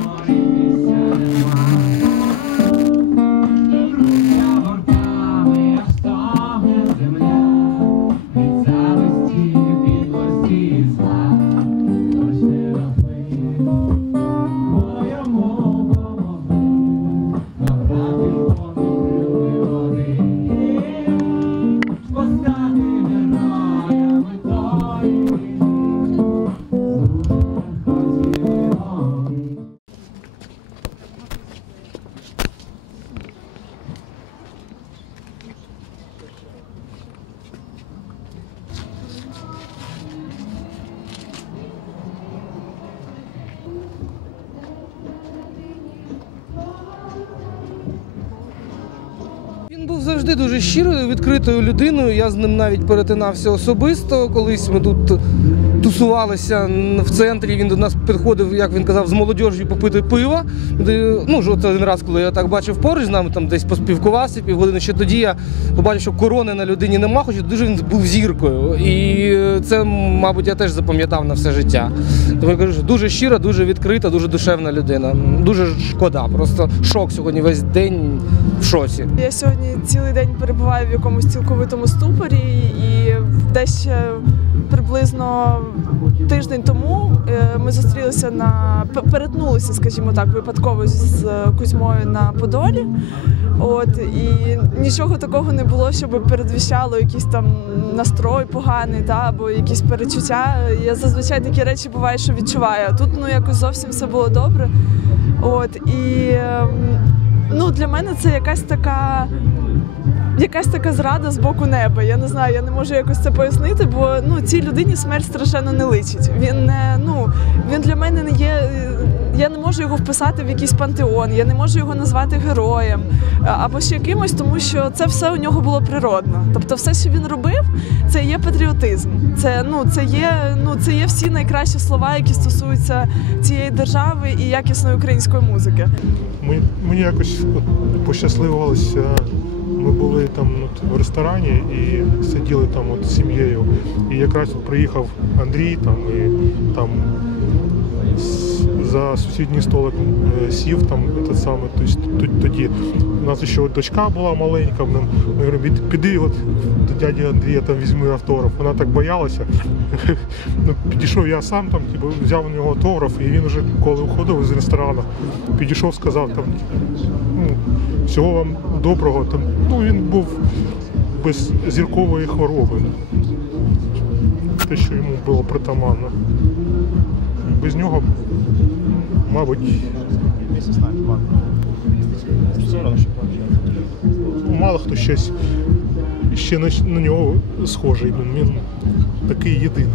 Bye. Завжди дуже щирою, відкритою людиною. Я з ним навіть перетинався особисто. Колись ми тут тусувалися в центрі. Він до нас підходив, як він казав, з молодіжю попити пива. Ну, ж от один раз, коли я так бачив поруч з нами, там десь поспілкувався півгодини. Ще тоді я побачив, що корони на людині нема, хоча дуже він був зіркою. І це, мабуть, я теж запам'ятав на все життя. Тому я кажу, що дуже щира, дуже відкрита, дуже душевна людина. Дуже шкода. Просто шок сьогодні весь день в шоці. Я сьогодні цілий день перебуваю в якомусь цілковитому ступорі, і десь приблизно тиждень тому е, ми зустрілися на перетнулися, скажімо так, випадково з Кузьмою на Подолі. От і нічого такого не було, щоб передвіщало якийсь там настрой поганий, та або якісь перечуття. Я зазвичай такі речі буває, що відчуваю. Тут ну якось зовсім все було добре. От і ем, ну для мене це якась така. Якась така зрада з боку неба. Я не знаю, я не можу якось це пояснити, бо ну цій людині смерть страшенно не личить. Він не ну він для мене не є. Я не можу його вписати в якийсь пантеон, я не можу його назвати героєм е, або ще якимось, тому що це все у нього було природно. Тобто, все, що він робив, це є патріотизм. Це ну це є ну це є всі найкращі слова, які стосуються цієї держави і якісної української музики. Мені, мені якось пощасливилося. Ми були там от, в ресторані і сиділи там от з сім'єю. І якраз приїхав Андрій там і там за сусідній столик е, сів там те саме. Тоді у нас ще дочка була маленька. Ми говоримо, «Піди- от до дяді Андрія там візьми автограф. Вона так боялася. ну, підійшов я сам там, типу, взяв у нього автограф, і він вже коли виходив з ресторану, підійшов, сказав там. Ну, всього вам доброго. Там, ну, він був без зіркової хвороби. Те, що йому було притаманно. Без нього, мабуть, мало хто щось ще на, нього схожий. Він такий єдиний.